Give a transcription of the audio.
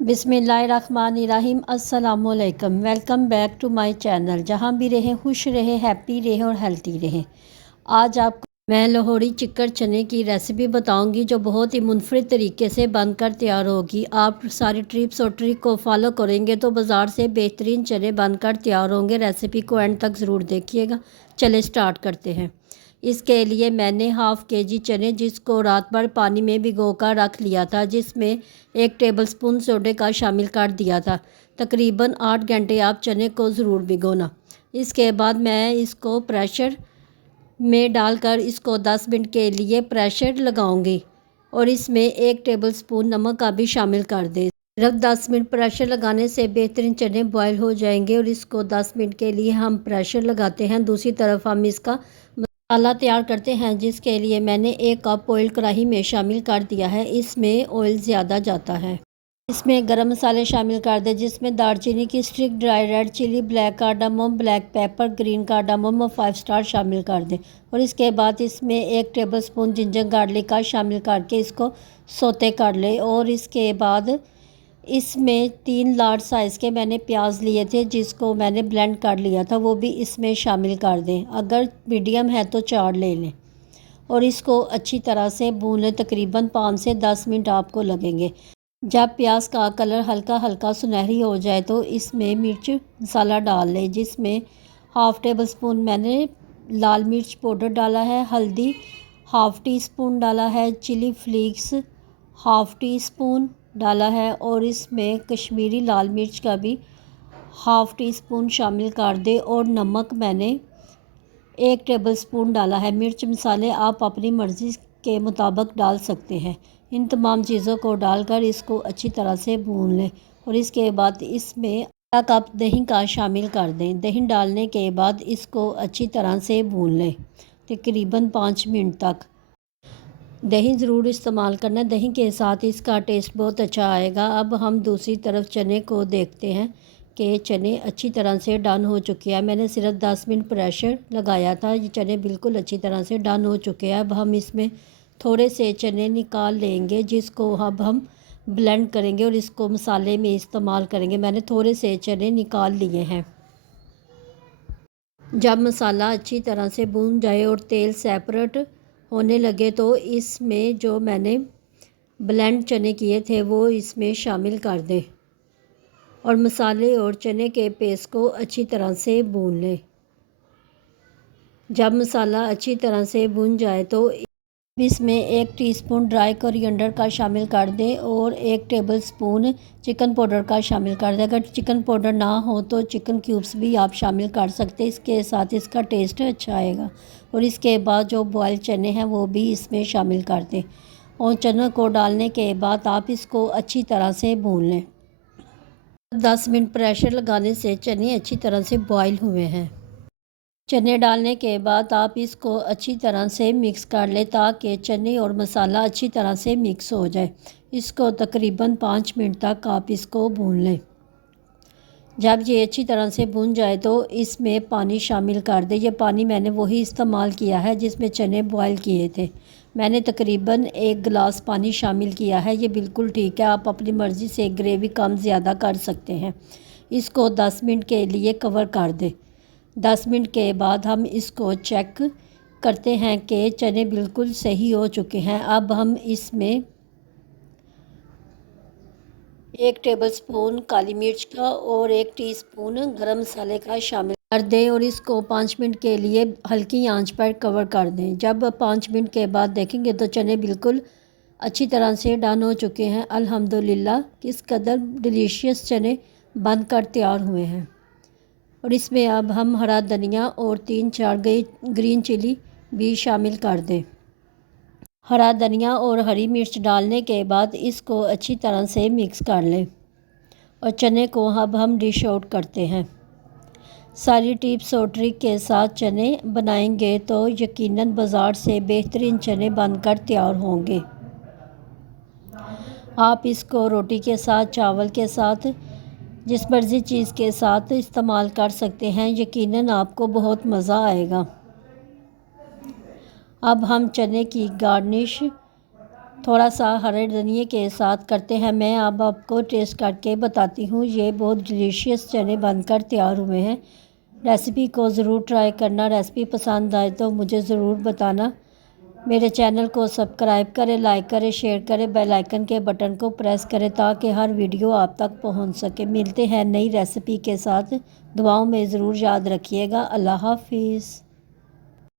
बिस्मिल्लाहिर्रहमानिर्रहीम अस्सलामुअलैकुम। Welcome back to my channel. जहाँ भी रहें खुश रहें, हैप्पी रहें और हेल्थी रहें। आज आपको मैं लाहौरी चिकन चने की रेसिपी बताऊंगी जो बहुत ही मुनफरिद तरीके से बनकर तैयार होगी। आप सारी टिप्स और ट्रिक को फॉलो करेंगे तो बाज़ार से बेहतरीन चने बनकर तैयार होंगे। रेसिपी को एंड तक ज़रूर देखिएगा। चले स्टार्ट करते हैं। इसके लिए मैंने हाफ़ केजी चने जिसको रात भर पानी में भिगोकर रख लिया था, जिसमें 1 टेबलस्पून सोडे का शामिल कर दिया था। तकरीबन 8 घंटे आप चने को ज़रूर भिगोना। इसके बाद मैं इसको प्रेशर में डालकर इसको 10 मिनट के लिए प्रेशर लगाऊंगी और इसमें 1 टेबलस्पून नमक का भी शामिल कर दें। सिर्फ 10 मिनट प्रेशर लगाने से बेहतरीन चने बॉयल हो जाएंगे और इसको 10 मिनट के लिए हम प्रेशर लगाते हैं। दूसरी तरफ हम इसका मसाला तैयार करते हैं, जिसके लिए मैंने 1 कप ऑयल कढ़ाई में शामिल कर दिया है। इसमें ऑयल ज़्यादा जाता है। इसमें गरम मसाले शामिल कर दें, जिसमें दालचीनी की stick, dry red chilli, black cardamom, black pepper, green cardamom और 5 स्टार शामिल कर दें। और इसके बाद इसमें 1 टेबलस्पून जिंजर गार्लिक का शामिल करके इसको सौते कर लें। और इसके बाद इसमें 3 लार्ज साइज़ के मैंने प्याज लिए थे, जिसको मैंने ब्लेंड कर लिया था, वो भी इसमें शामिल कर दें। अगर मीडियम है तो 4 ले लें और इसको अच्छी तरह से भून लें। तकरीबन 5 से 10 मिनट आपको लगेंगे। जब प्याज का कलर हल्का हल्का सुनहरी हो जाए तो इसमें मिर्च मसाला डाल लें, जिसमें हाफ़ टेबल स्पून मैंने लाल मिर्च पाउडर डाला है, हल्दी हाफ़ टी स्पून डाला है, chilli flakes half teaspoon डाला है और इसमें कश्मीरी लाल मिर्च का भी हाफ़ टी स्पून शामिल कर दें। और नमक मैंने 1 टेबल स्पून डाला है। मिर्च मसाले आप अपनी मर्ज़ी के मुताबिक डाल सकते हैं। इन तमाम चीज़ों को डालकर इसको अच्छी तरह से भून लें और इसके बाद इसमें आधा कप दही का शामिल कर दें। दही डालने के बाद इसको अच्छी तरह से भून लें तकरीबन 5 मिनट तक। दही ज़रूर इस्तेमाल करना, दही के साथ इसका टेस्ट बहुत अच्छा आएगा। अब हम दूसरी तरफ चने को देखते हैं कि चने अच्छी तरह से डन हो चुके हैं। मैंने सिर्फ 10 मिनट प्रेशर लगाया था। ये चने बिल्कुल अच्छी तरह से डन हो चुके हैं। अब हम इसमें थोड़े से चने निकाल लेंगे, जिसको अब हम ब्लेंड करेंगे और इसको मसाले में इस्तेमाल करेंगे। मैंने थोड़े से चने निकाल लिए हैं। जब मसाला अच्छी तरह से भून जाए और तेल सेपरेट होने लगे तो इसमें जो मैंने ब्लेंड चने किए थे वो इसमें शामिल कर दें और मसाले और चने के पेस्ट को अच्छी तरह से भून लें। जब मसाला अच्छी तरह से भून जाए तो इसमें 1 टीस्पून ड्राई कोरिएंडर का शामिल कर दें और 1 टेबलस्पून चिकन पाउडर का शामिल कर दें। अगर चिकन पाउडर ना हो तो चिकन क्यूब्स भी आप शामिल कर सकते हैं, इसके साथ इसका टेस्ट अच्छा आएगा। और इसके बाद जो बॉयल चने हैं वो भी इसमें शामिल कर दें और चने को डालने के बाद आप इसको अच्छी तरह से भून लें। 10 मिनट प्रेशर लगाने से चने अच्छी तरह से बॉयल हुए हैं। चने डालने के बाद आप इसको अच्छी तरह से मिक्स कर लें ताकि चने और मसाला अच्छी तरह से मिक्स हो जाए। इसको तकरीबन 5 मिनट तक आप इसको भून लें। जब ये अच्छी तरह से भून जाए तो इसमें पानी शामिल कर दें। ये पानी मैंने वही इस्तेमाल किया है जिसमें चने बॉयल किए थे। मैंने तकरीबन 1 गिलास पानी शामिल किया है। ये बिल्कुल ठीक है, आप अपनी मर्ज़ी से ग्रेवी कम ज़्यादा कर सकते हैं। इसको 10 मिनट के लिए कवर कर दें। 10 मिनट के बाद हम इसको चेक करते हैं कि चने बिल्कुल सही हो चुके हैं। अब हम इसमें 1 टेबलस्पून काली मिर्च का और 1 टीस्पून गरम मसाले का शामिल कर दें और इसको 5 मिनट के लिए हल्की आंच पर कवर कर दें। जब 5 मिनट के बाद देखेंगे तो चने बिल्कुल अच्छी तरह से डन हो चुके हैं। अल्हम्दुलिल्लाह किस कदर डिलीशियस चने बनकर तैयार हुए हैं। और इसमें अब हम हरा धनिया और 3-4 ग्रीन चिली भी शामिल कर दें। हरा धनिया और हरी मिर्च डालने के बाद इसको अच्छी तरह से मिक्स कर लें और चने को अब हम डिश आउट करते हैं। सारी टिप्स और ट्रिक के साथ चने बनाएंगे तो यकीनन बाज़ार से बेहतरीन चने बनकर तैयार होंगे। आप इसको रोटी के साथ, चावल के साथ, जिस मर्ज़ी चीज़ के साथ इस्तेमाल कर सकते हैं। यकीनन आपको बहुत मज़ा आएगा। अब हम चने की गार्निश थोड़ा सा हरे धनिए के साथ करते हैं। मैं अब आपको टेस्ट करके बताती हूँ। ये बहुत डिलीशियस चने बनकर तैयार हुए हैं। रेसिपी को ज़रूर ट्राई करना। रेसिपी पसंद आए तो मुझे ज़रूर बताना। मेरे चैनल को सब्सक्राइब करें, लाइक करें, शेयर करें, बेल आइकन के बटन को प्रेस करें ताकि हर वीडियो आप तक पहुंच सके। मिलते हैं नई रेसिपी के साथ। दुआओं में ज़रूर याद रखिएगा। अल्लाह हाफिज़।